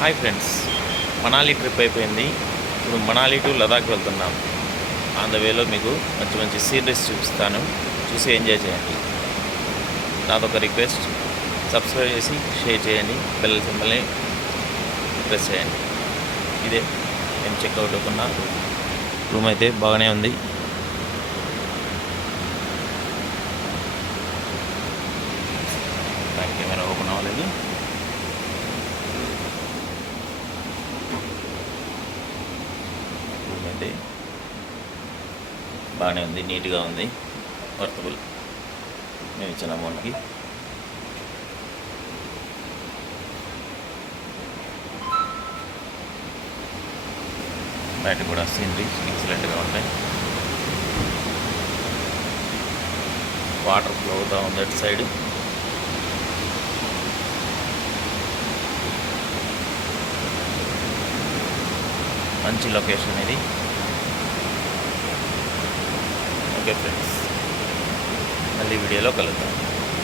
Hi friends, Manali trip అయిపోయింది. ఇప్పుడు Manali to Ladakh వెళ్తున్నాం. ఆన్ ద వేలో మీకు మంచి మంచి సీనరీస్ చూపిస్తాను, చూసి ఎంజాయ్ చేయండి. నాదొక రిక్వెస్ట్, సబ్స్క్రైబ్ చేసి షేర్ చేయండి, బెల్ సింబల్ని ప్రెస్ చేయండి. ఇదే మేము చెక్అవుట్ అవుతున్న రూమ్. అయితే బాగానే ఉంది. బ్యాక్ కెమెరా ఓపెన్ అవ్వలేదు. రూమ్ అయితే బాగానే ఉంది, నీట్గా ఉంది, వర్తబుల్ మేము ఇచ్చిన అమౌంట్కి. బయట కూడా సీనరీస్ ఎక్సలెంట్గా ఉంటాయి. వాటర్ ఫ్లో అవుతూ ఉంది అటు సైడ్. మంచి లొకేషన్ ఇది. ఓకే ఫ్రెండ్స్, మళ్ళీ వీడియోలో కలుద్దాం.